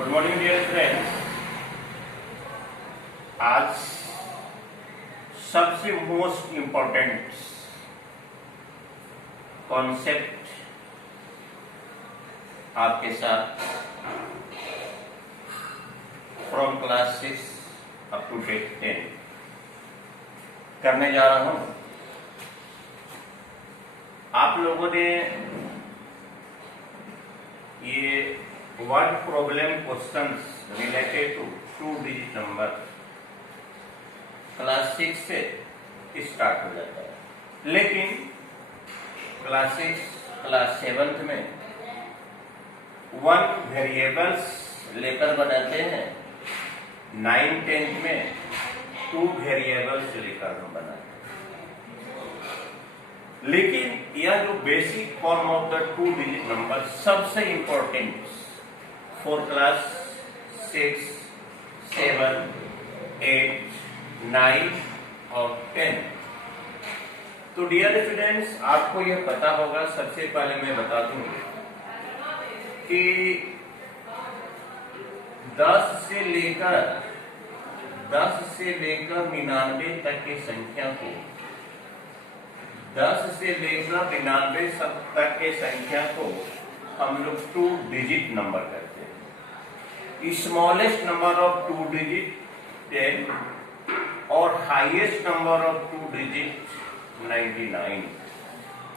Good morning dear friends. आज सबसे most important concept आपके साथ from class 6 up to date 10 करने जा रहा हूं। आप लोगों ने ये word problem questions related to 2 digit number class 6 से स्टार्ट हो जाता है, लेकिन क्लास 6 क्लास 7 में 1 वेरिएबल्स लेकर बनाते हैं, 9 10 में 2 वेरिएबल्स लेकर हम बनाते हैं। लेकिन यह जो basic form of the 2 digit number सबसे इंपॉर्टेंट फॉर क्लास 6 7 8 9 और 10। तो डियर स्टूडेंट्स, आपको यह पता होगा, सबसे पहले मैं बता दूं कि 10 से लेकर 99 तक की संख्या को 10 से लेकर 99 तक के संख्या को हम लोग 2 डिजिट नंबर करते हैं। स्मॉलेस्ट नंबर ऑफ 2 डिजिट 10 और हाईएस्ट नंबर ऑफ 2 डिजिट 99।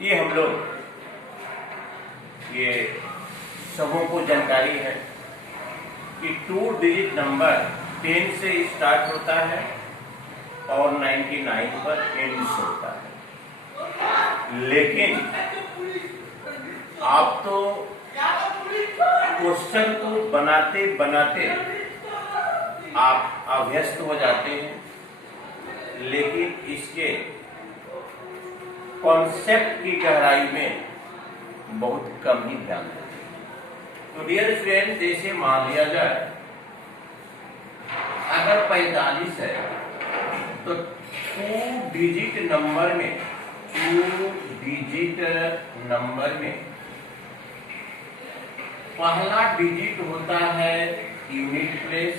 ये हम लोग ये सबों को जानकारी है कि 2 डिजिट नंबर 10 से स्टार्ट होता है और 99 पर एंड होता है। लेकिन आप तो क्वेश्चन को बनाते बनाते आप अभ्यस्त हो जाते हैं, लेकिन इसके कॉन्सेप्ट की गहराई में बहुत कम ही ध्यान देते हैं। तो डियर स्टूडेंट, जैसे मान लिया जाए अगर 45 है तो 2 डिजिट नंबर में 2 डिजिट नंबर में पहला डिजिट होता है यूनिट प्लेस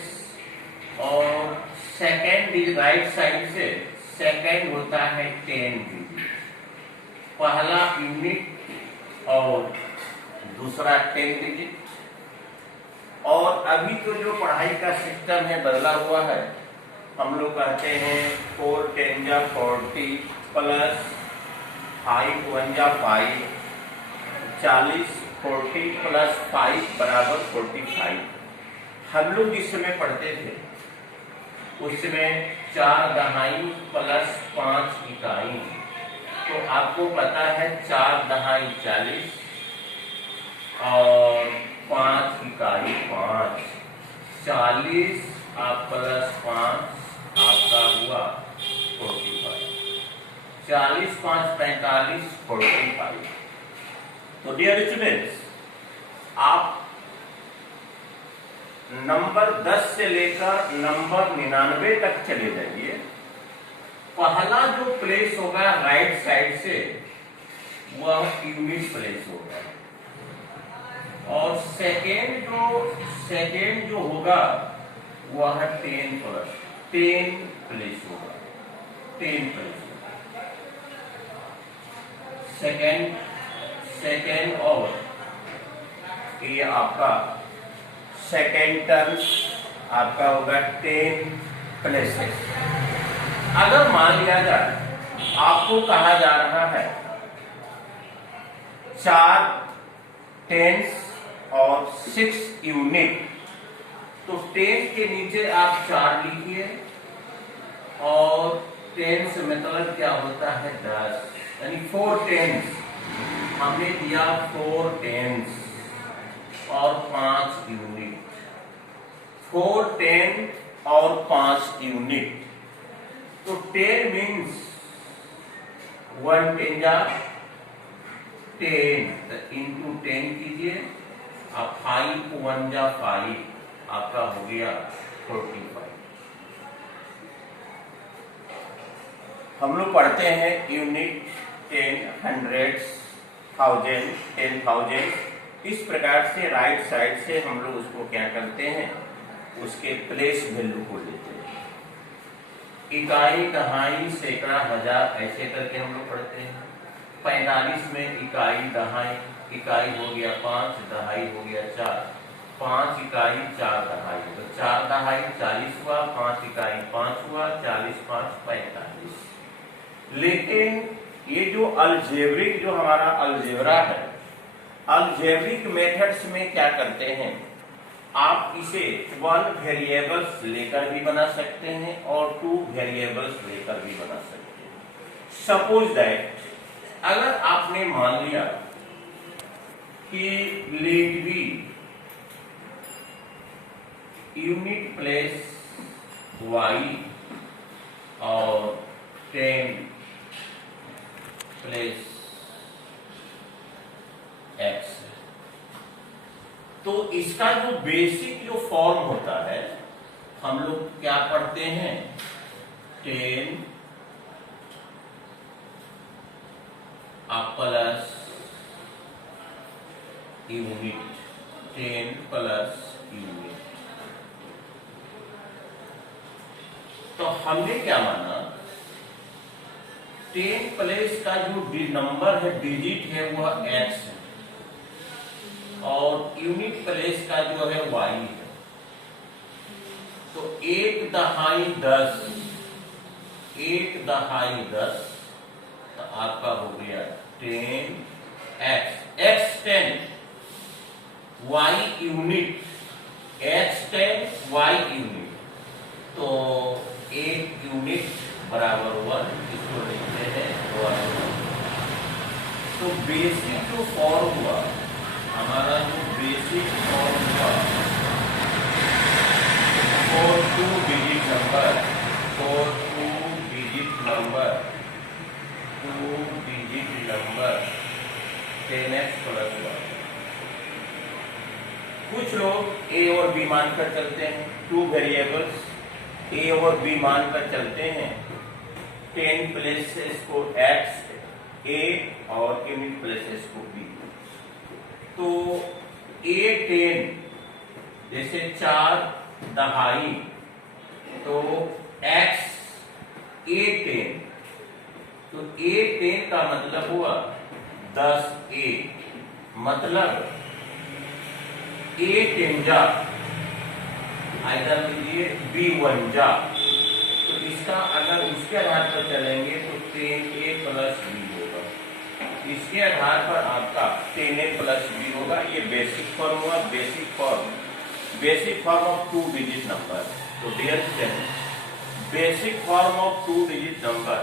और सेकेंड राइट साइड से सेकेंड होता है 10 डिजिट। पहला यूनिट और दूसरा 10 डिजिट। और अभी तो जो पढ़ाई का सिस्टम है बदला हुआ है, हम लोग कहते हैं 4 10 जा 40 प्लस 5 1 जा 5, 40 40 प्लस 5 बराबर 45। हम लोग जिस समय पढ़ते थे उस समय 4 दहाई प्लस 5 इकाई, तो आपको पता है 4 दहाई 40 और 5 इकाई 5, 40 आप प्लस 5 आपका हुआ 45। 40 5 45 45। तो डियर स्टूडेंट्स, आप नंबर 10 से लेकर नंबर 99 तक चले जाइए। पहला जो प्लेस होगा राइट साइड से वह यूनिट प्लेस होगा और सेकेंड जो होगा वह 10 प्लस 10 प्लेस होगा, 10 प्लेस सेकेंड और ये आपका सेकेंड टर्म आपका होगा 10 प्लेसेस। अगर मान लिया जाए आपको कहा जा रहा है 4 टेंस और 6 यूनिट, तो 10 के नीचे आप 4 लिखिए और 10 से मतलब क्या होता है 10, यानी 4 टेंस हमने दिया 4 टेंस और 5 यूनिट। 4 10 और 5 यूनिट, तो 10 मीन्स 1 10 जा 10 इंटू 10 कीजिए, आप 5 1 जा 5 आपका हो गया 45। हम लोग पढ़ते हैं यूनिट 10 हंड्रेड्स 1000 10,000 इस प्रकार से राइट साइड से हम लोग उसको क्या करते हैं, उसके प्लेस वैल्यू को लेते हैं। इकाई, दहाई, सैकड़ा, हजार ऐसे करके हम लोग पढ़ते हैं। 45 में इकाई, दहाई, इकाई हो गया 5, दहाई हो गया 4, 5 इकाई 4 दहाई, तो 4 दहाई 40 हुआ, 5 इकाई 5 हुआ, 40 5 45। लेकिन ये जो अलजेब्रिक जो हमारा अलजेब्रा है, अलजेब्रिक मेथड्स में क्या करते हैं, आप इसे 1 वेरिएबल्स लेकर भी बना सकते हैं और 2 वेरिएबल्स लेकर भी बना सकते हैं। सपोज दैट अगर आपने मान लिया कि let be unit place y और 10 प्लेस x, तो इसका जो बेसिक जो फॉर्म होता है हम लोग क्या पढ़ते हैं, 10 प्लस यूनिट, 10 प्लस यूनिट। तो हमने क्या माना, 10 प्लेस का जो नंबर है, डिजिट है, वह x है और यूनिट प्लेस का जो है y है। तो 1 दहाई 10, 1 दहाई 10, तो आपका हो गया 10x, x 10, y unit, x 10, y unit, तो 1 यूनिट बराबर 1, इसको लिखते हैं 1। तो बेसिक जो फॉर्म हुआ हमारा, जो बेसिक फॉर्म हुआ for 2 digit number, for 2 digit number, 2 digit number 10x plus 1। कुछ लोग a और b मानकर चलते हैं, 2 वेरिएबल्स a और b मानकर चलते हैं, 10 प्लेसेस को x a और यूनिट प्लेसेस को b। तो A10 जैसे 4 दहाई, तो x A10, तो A10 का मतलब हुआ 10A, मतलब A10 जा, आइदर लीजिए B1 जा, तो इसका अगर उसके आधार पर चलेंगे तो 10A प्लस B होगा, इसके आधार पर आपका 10A प्लस B होगा। ये बेसिक फॉर्म हुआ, basic form of 2 digit number. तो dear student, basic form of 2 digit number,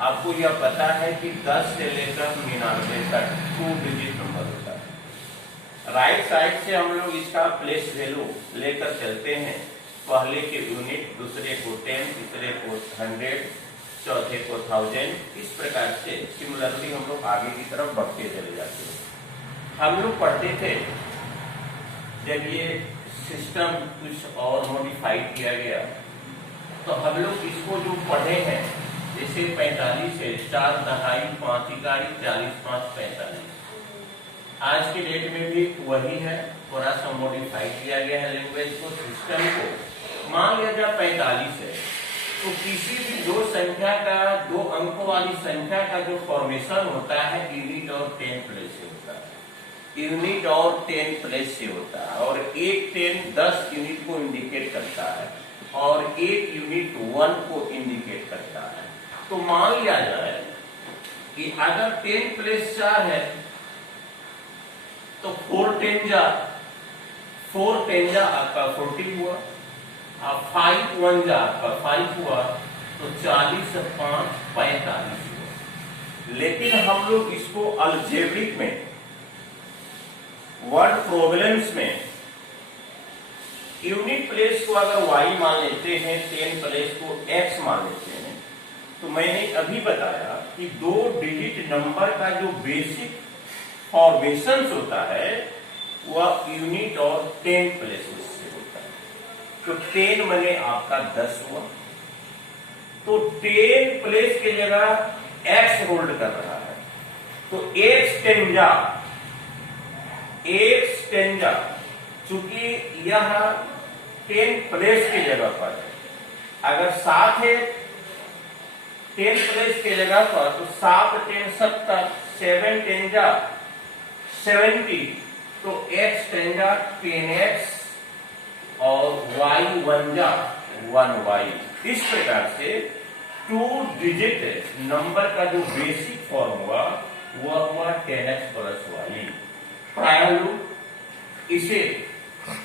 आपको यह पता है कि 10 से लेकर 99 तक 2 डिजिट नंबर होता है। राइट साइड से हम लोग इसका प्लेस वैल्यू लेकर चलते हैं, पहले के यूनिट, दूसरे को 10, तीसरे को 100, चौथे को 1000। इस प्रकार से सिमिलरली हम लोग आगे की तरफ बढ़ते चले जाते हैं। हम लोग पढ़ते थे जब ये सिस्टम कुछ और मॉडिफाई किया गया, तो हम लोग इसको जो पढ़े हैं, जैसे 45 है, 4 दहाई 5 इकाई, 40 5 45। आज के डेट में भी वही है, थोड़ा सा मॉडिफाई किया गया है लैंग्वेज को, सिस्टम को। मान लिया जाए 45 है, तो किसी भी दो संख्या का, 2 अंकों वाली संख्या का जो फॉर्मेशन होता है, यूनिट और 10 प्लेस से होता है, यूनिट और 10 प्लेस से होता है। और एक 10 यूनिट को इंडिकेट करता है और एक यूनिट 1 को इंडिकेट करता है। तो मान लिया जाए कि अगर 10 प्लेस 4 है तो 4 10 जा आपका 40 हुआ, अब 5 1 जा आपका 5 हुआ, तो 40 5 45 हुआ। लेकिन हम लोग इसको अलजेब्रिक में, वर्ड प्रॉब्लम्स में, यूनिट प्लेस को अगर y मान लेते हैं, 10 प्लेस को x मान लेते हैं, तो मैंने अभी बताया कि 2 डिजिट नंबर का जो बेसिक फॉर्मेशन होता है वह यूनिट और 10 प्लेसेस से होता है। तो 10 माने आपका 10 हुआ, तो 10 प्लेस की जगह x होल्ड कर रहा है, तो x 10 जा एक स्टेंजा, चूंकि यह 10 प्लेस की जगह पर है, अगर 7 है 10 प्लेस की जगह पर तो 7 10 70, 7 10 जा 70, तो x टेंजा 10x और y 1 जा 1y। इस प्रकार से 2 डिजिट नंबर का जो बेसिक फॉर्म हुआ वह हुआ 10x प्लस y। प्रायः लोग इसे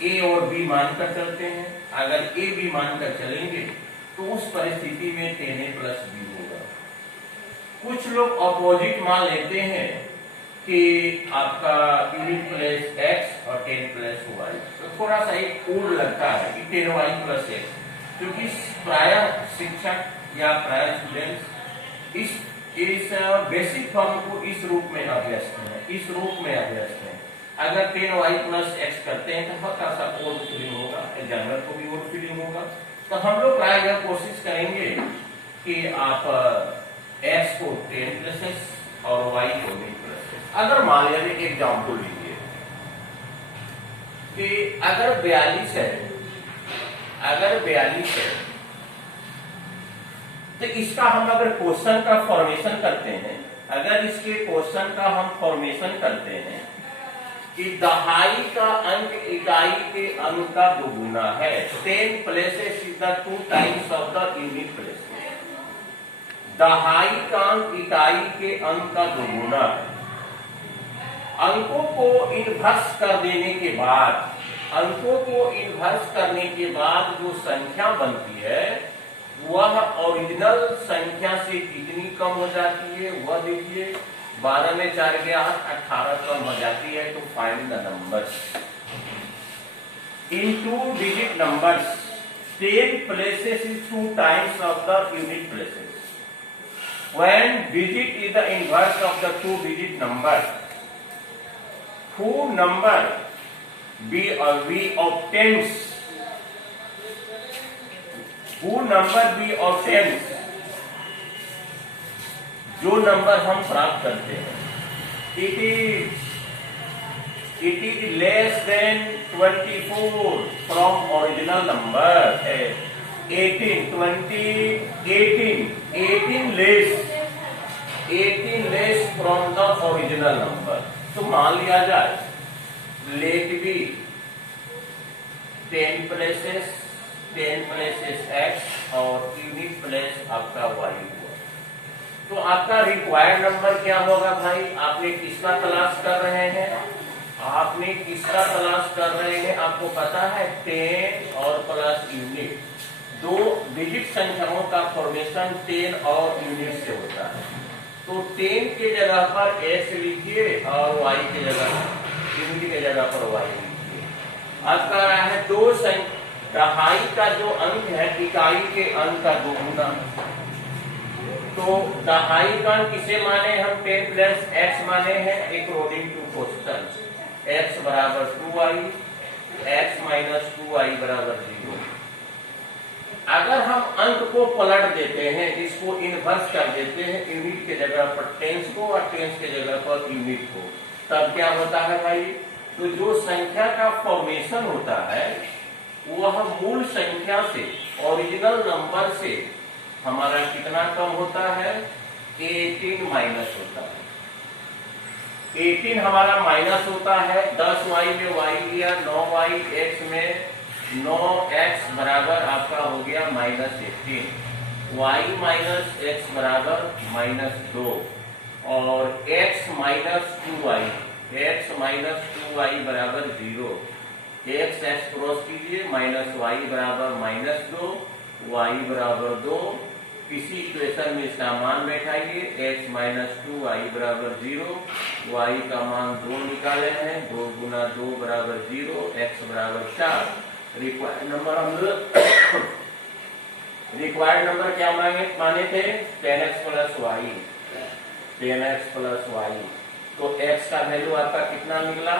a और b मानकर चलते हैं। अगर a b मानकर चलेंगे तो उस परिस्थिति में 10a प्लस b होगा। कुछ लोग अपोजिट मान लेते हैं कि आपका यूनिट प्लस x और 10 प्लस y, तो थोड़ा सा एक कोड लगता है कि 10y प्लस x, क्योंकि प्रायः शिक्षक या प्रायः स्टूडेंट्स इस बेसिक फॉर्म को इस रूप में अभ्यस्त है। अगर 10y प्लस x करते हैं तो हल्का सा ओल्ड फीलिंग होगा, एग्जामिनर को भी ओल्ड फीलिंग होगा। तो हम लोग प्राय यह कोशिश करेंगे कि आप x को 10 प्लस x और y को 10 प्लस x। अगर मान लीजिए एग्जाम्पल लीजिए कि अगर 42 है तो इसका हम अगर क्वेश्चन का फॉर्मेशन करते हैं, अगर इसके क्वेश्चन का हम फॉर्मेशन करते हैं कि दहाई का अंक इकाई के अंक का दोगुना है, 10 places is the 2 times of the unit place. दहाई का अंक इकाई के अंक का दोगुना है। अंकों को इन्वर्स कर देने के बाद, जो संख्या बनती है वह ओरिजिनल संख्या से कितनी कम हो जाती है वह देखिए। 12 में 4 गया 18 कम हो जाती है। तो find the numbers in 2 digit numbers. 10 places is 2 times of the unit places. When digit is the inverse of the 2 digit number, who number we obtains, जो नंबर हम प्राप्त करते हैं, it is less than 24 from original number है 18 less from the original number। तो मान लिया जाए लेट बी 10 प्लेसेस x और यूनिट प्लेस आपका y हुआ। तो आपका रिक्वायर्ड नंबर क्या होगा भाई? आपने किसका तलाश कर रहे हैं? आपको पता है 10 और प्लस यूनिट, 2 डिजिट संख्याओं का फॉर्मेशन 10 और यूनिट से होता है। तो 10 के जगह पर x लिखिए और y की जगह यूनिट के जगह पर y लिखिए। आपका है 2 दहाई का जो अंक है इकाई के अंक का दोगुना। तो दहाई का अंक किसे माने हम? 10 प्लस x माने हैं अकॉर्डिंग टू क्वेश्चन। x बराबर 2y, x माइनस 2y बराबर 0। अगर हम अंक को पलट देते हैं, इसको इनवर्स कर देते हैं यूनिट के जगह पर टेंस को और टेंस के जगह पर यूनिट को, तब क्या होता है भाई? तो जो संख्या का फॉर्मेशन होता है वह मूल संख्या से, ओरिजिनल नंबर से हमारा कितना कम होता है? 18 माइनस होता है। 18 हमारा माइनस होता है। 10y में y लिया, 9y, x में 9x बराबर आपका हो गया -18, y माइनस x बराबर -2 और x माइनस 2y बराबर 0। x क्रॉस कीजिए, -y बराबर -2, y बराबर 2। किसी इक्वेशन में इसका मान बैठाइए, x माइनस 2y बराबर 0, y का मान 2 निकाले हैं, 2 गुना 2 बराबर 0, x बराबर 4। रिक्वायर्ड नंबर क्या माने थे? 10x plus y। तो x का वैल्यू आपका कितना निकला?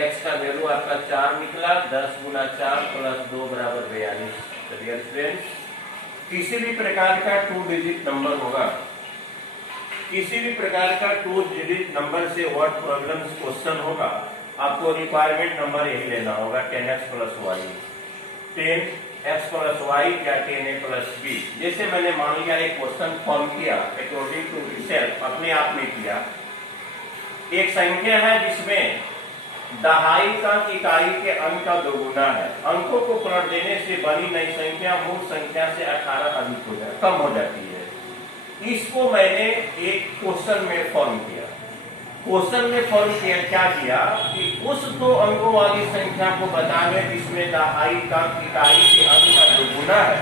x का वैल्यू आपका 4 निकला। 10 गुना 4 प्लस 2 बराबर 42। तो डियर फ्रेंड्स, किसी भी प्रकार का 2 डिजिट नंबर होगा, किसी भी प्रकार का 2 डिजिट नंबर से व्हाट प्रॉब्लम क्वेश्चन होगा, आपको रिक्वायरमेंट नंबर यही लेना होगा 10x plus Y, 10x plus Y या 10a प्लस बी। जैसे मैंने मान लिया एक क्वेश्चन फॉर्म किया अकॉर्डिंग टू सेल्फ, अपने आप में किया। एक संख्या है जिसमें दहाई का इकाई के अंक का दोगुना है, अंकों को पलट देने से बनी नई संख्या मूल संख्या से 18 अधिक हो जाए, कम हो जाती है। इसको मैंने एक क्वेश्चन में फॉर्म किया। क्वेश्चन में फॉर्म किया, क्या किया कि उस 2 अंकों वाली संख्या को बताने जिसमें दहाई का इकाई के अंक का दोगुना है,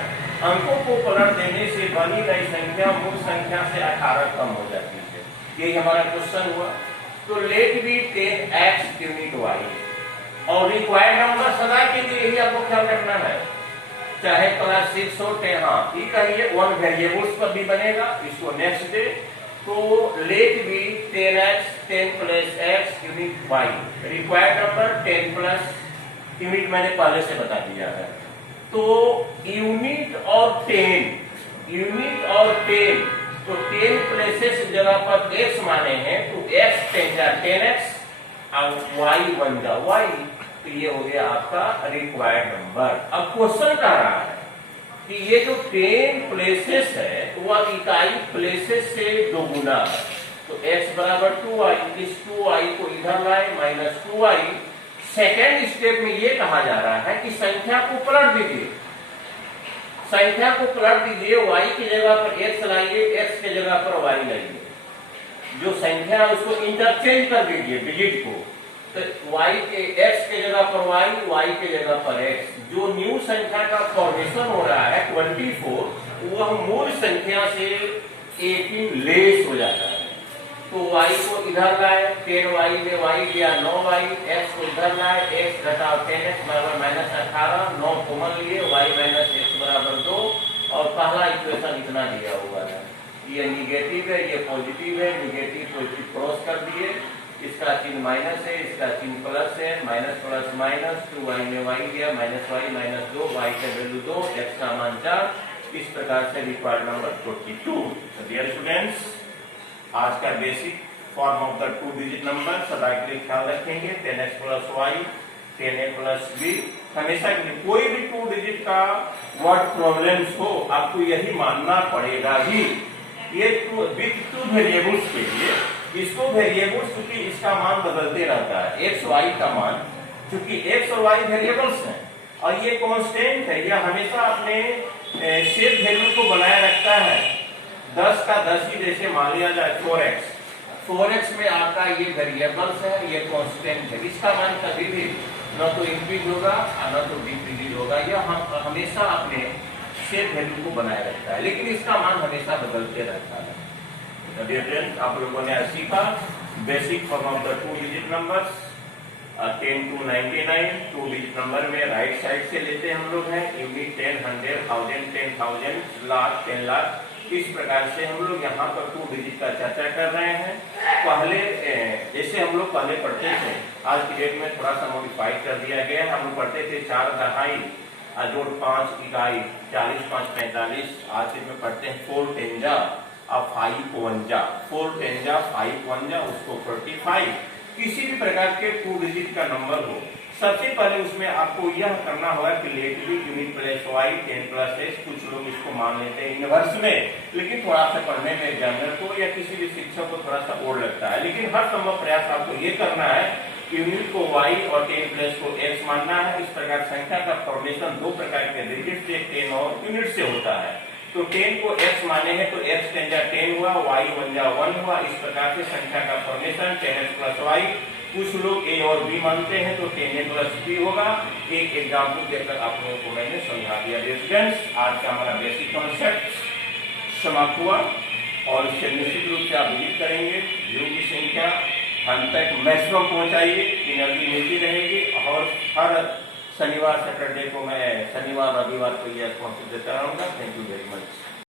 अंकों को पलट देने से बनी नई संख्या मूल संख्या से 18 कम हो जाती है। यही हमारा क्वेश्चन हुआ। तो let be 10x unit y, और रिक्वायर्ड नंबर सदा के लिए यही आपको ख्याल रखना है, चाहे क्लास 6 हो 10, हाँ ठीक है, ये 1 वेरिएबल्स पर भी बनेगा। इसको नेक्स्ट डे तो let be 10x 10 plus x unit y, required number 10 plus unit मैंने पहले से बता दिया है। तो यूनिट और 10 तो 10 प्लेसेस जगह पर x माने हैं, तो x 10x और y बन जा y, तो ये हो गया आपका रिक्वायर्ड नंबर। अब क्वेश्चन कह रहा है कि ये जो 10 प्लेसेस है वह इकाई प्लेसेस से दोगुना है, तो x बराबर 2y, इस 2y को इधर लाए माइनस 2y। सेकेंड स्टेप में ये कहा जा रहा है कि संख्या को पलट दीजिए, संख्या को पलट दीजिए, y की जगह पर x लाइए, x की जगह पर y लाइए, जो संख्या है उसको इंटरचेंज कर दीजिए डिजिट को, तो y के x के जगह पर y के जगह पर x। जो न्यू संख्या का फॉर्मेशन हो रहा है 24, वह मूल संख्या से 18 लेस हो जाता है। तो y को इधर लाए, 10y में y दिया 9y, x को इधर लाए, x घटाओ 10x बराबर माइनस 18, 9 कॉमन लिए, y माइनस x बराबर 2, और पहला इक्वेशन इतना दिया हुआ है, ये निगेटिव है, ये पॉजिटिव है, निगेटिव पॉजिटिव क्रॉस कर दिए, इसका चिन्ह माइनस है, इसका चिन्ह प्लस है, माइनस प्लस माइनस, 2y में y दिया माइनस y माइनस 2, y का वैल्यू 2, x का मान 4। इस प्रकार से रिक्वायर्ड नंबर 42। डियर स्टूडेंट्स, आज का basic form of the 2 digit number सदा के लिए ख्याल रखेंगे, 10x plus Y 10a plus B. हमेशा के लिए कोई भी 2 डिजिट का वर्ड प्रॉब्लम्स हो, आपको यही मानना पड़ेगा ही, ये विथ 2 वेरिएबल्स के लिए, इसको वेरिएबल्स क्योंकि इसका मान बदलते रहता है, x y का मान, क्योंकि x और y वेरिएबल्स हैं और ये कांस्टेंट है, यह हमेशा अपने सेम वैल्यू को बनाए रखता है। 10 का 10 ही जैसे मान लिया जाए 4x में आपका ये वेरिएबल्स है, ये कांस्टेंट है, इसका मान कभी भी न तो इंक्रीज होगा न तो डिक्रीज होगा, यह हमेशा अपने सेम वैल्यू को बनाए रखता है, लेकिन इसका मान हमेशा बदलते रहता है। तो डियर फ्रेंड्स, आप लोगों ने सीखा basic form of the 2 digit numbers 10 to 99। 2 digit number में राइट साइड से लेते हम लोग हैं, यूनिट 10, 100, 1000, 10,000, लाख, 10 लाख। इस प्रकार से हम लोग यहाँ पर 2 डिजिट का चर्चा कर रहे हैं। पहले जैसे हम लोग पहले पढ़ते थे, आज की डेट में थोड़ा सा मॉडिफाइड कर दिया गया है। हम लोग पढ़ते थे 4 दहाई जोड़ 5 इकाई 40, 5, 45। आज के में पढ़ते हैं 4 टेंजा और 5 51, 4 टेंजा 5 51, उसको 45। किसी भी प्रकार के 2 डिजिट का नंबर हो, सबसे पहले उसमें आपको यह करना होगा कि let be unit plus y 10 plus x. कुछ लोग इसको मान लेते हैं इनवर्स में, लेकिन थोड़ा सा पढ़ने में एग्जामिनर को या किसी भी शिक्षक को थोड़ा सा ओड लगता है, लेकिन हर संभव प्रयास आपको ये करना है कि यूनिट को y और 10 प्लस को x मानना है। इस प्रकार संख्या का फॉर्मेशन 2 प्रकार के डिजिट से 10 और यूनिट से होता है। तो 10 को x माने हैं तो x 10 जा 10 हुआ, y 1 जा 1 हुआ। इस प्रकार से संख्या का फॉर्मेशन 10x प्लस y। कुछ लोग a और b मानते हैं तो 10a प्लस b होगा। एक एग्जाम्पल देकर आप लोगों को मैंने समझा दिया। स्टूडेंट्स, आज का हमारा बेसिक कॉन्सेप्ट समाप्त हुआ और इससे निश्चित रूप से आप विजिट करेंगे। जीरो की संख्या हम तक मैक्सिमम पहुंचाइए, एनर्जी मिलती रहेगी। और हर शनिवार सैटरडे को मैं शनिवार रविवार को यह कॉन्सेप्ट देता रहूंगा। Thank you very much.